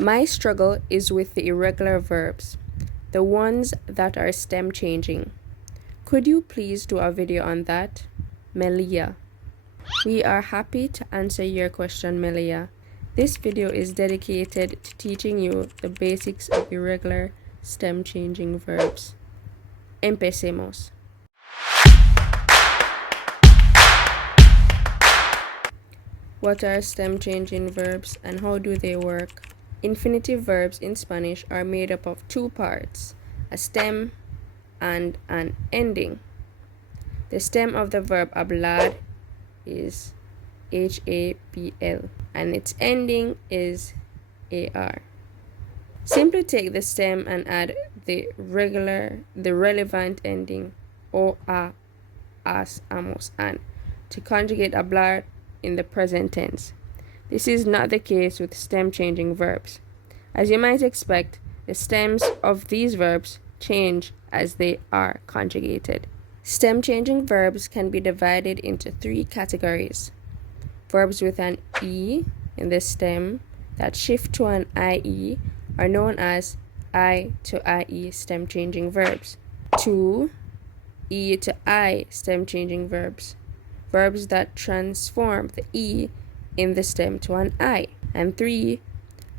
My struggle is with the irregular verbs, the ones that are stem changing. Could you please do a video on that? Melia. We are happy to answer your question, Melia. This video is dedicated to teaching you the basics of irregular stem changing verbs. Empecemos. What are stem changing verbs and how do they work? Infinitive verbs in Spanish are made up of two parts, a stem and an ending. The stem of the verb hablar is HABL and its ending is AR. Simply take the stem and add the relevant ending OA, as, amos, and to conjugate hablar in the present tense. This is not the case with stem changing verbs. As you might expect, the stems of these verbs change as they are conjugated. Stem changing verbs can be divided into three categories. Verbs with an E in the stem that shift to an IE are known as I to IE stem changing verbs. 2. E to I stem changing verbs. Verbs that transform the E in the stem to an I. And 3.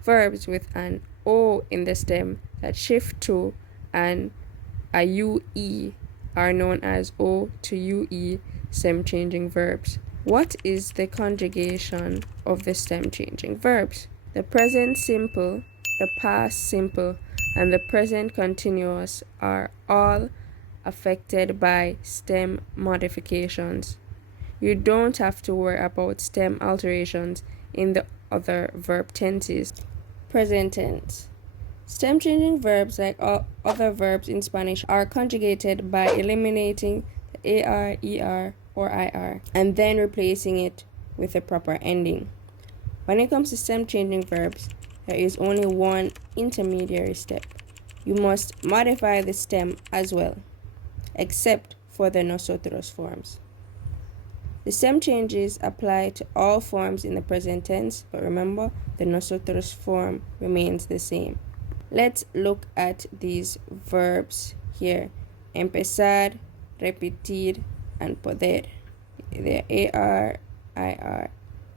Verbs with an O in the stem that shift to a UE are known as O to UE stem changing verbs. What is the conjugation of the stem changing verbs? The present simple, the past simple, and the present continuous are all affected by stem modifications. You don't have to worry about stem alterations in the other verb tenses. Present tense. Stem changing verbs, like all other verbs in Spanish, are conjugated by eliminating the AR, ER, or IR and then replacing it with a proper ending. When it comes to stem changing verbs, there is only one intermediary step. You must modify the stem as well, except for the nosotros forms. The stem changes apply to all forms in the present tense, but remember, the nosotros form remains the same. Let's look at these verbs here. Empezar, repetir, and poder. They're AR, IR,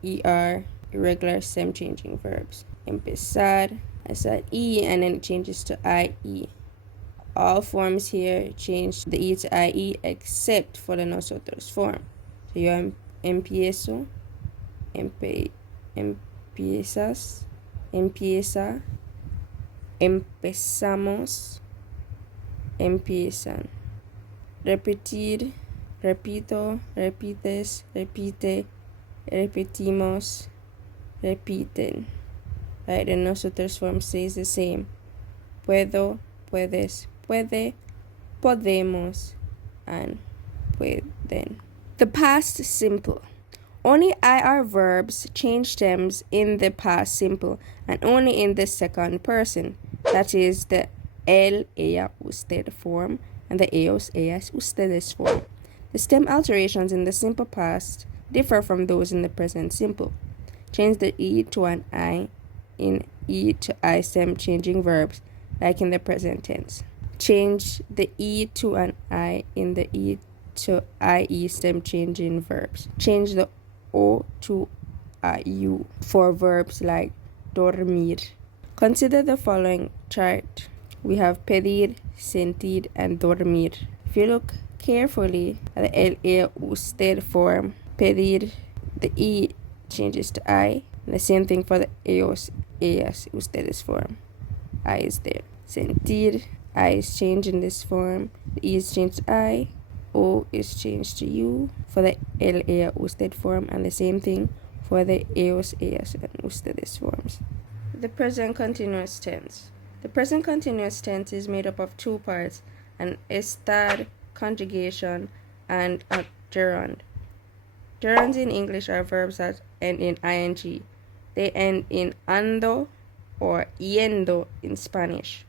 ER, irregular stem changing verbs. Empezar, I said E and then it changes to IE. All forms here change the E to IE except for the nosotros form. So you empiezo, empiezas, empieza, empezamos, empiezan. Repetir, repito, repites, repite, repetimos, repiten. Right, the nosotros form stays the same. Puedo, puedes, puede, podemos, and pueden. The past simple. Only IR verbs change stems in the past simple and only in the second person. That is the él, ella, usted form and the ellos, ellas, ustedes form. The stem alterations in the simple past differ from those in the present simple. Change the E to an I in E to I stem changing verbs like in the present tense. Change the E to an I in the E to IE stem changing verbs. Change the O to a U for verbs like dormir. Consider the following chart. We have pedir, sentir, and dormir. If you look carefully at the el, ella, usted form, pedir, the E changes to I, and the same thing for the ellos, ellas, ustedes form. I is there. Sentir, I is changed in this form, the E is changed to I, O is changed to U for the el, ella, usted form, and the same thing for the ellos, ellas, and ustedes forms. The present continuous tense. The present continuous tense is made up of two parts, an estar, conjugation, and a gerund. Gerunds in English are verbs that end in ing. They end in ando or yendo in Spanish.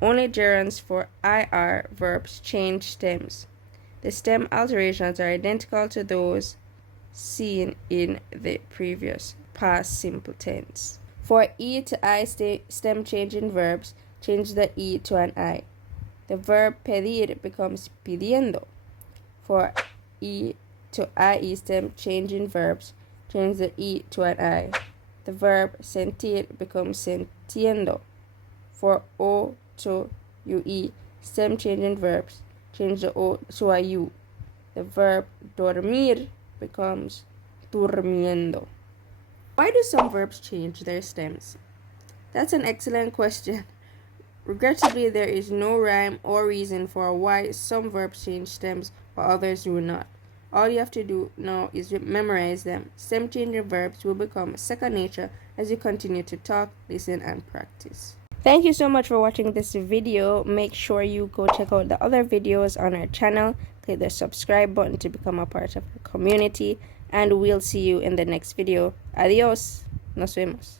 Only gerunds for IR verbs change stems. The stem alterations are identical to those seen in the previous past simple tense. For E to I stem changing verbs, change the E to an I. The verb pedir becomes pidiendo. For E to IE stem changing verbs, change the E to an I. The verb sentir becomes sentiendo. For O to UE stem changing verbs, change the O to a U. The verb dormir becomes durmiendo. Why do some verbs change their stems? That's an excellent question. Regrettably, there is no rhyme or reason for why some verbs change stems while others do not. All you have to do now is memorize them. Stem changing verbs will become second nature as you continue to talk, listen, and practice. Thank you so much for watching this video. Make sure you go check out the other videos on our channel. Click the subscribe button to become a part of the community. And we'll see you in the next video. Adios. Nos vemos.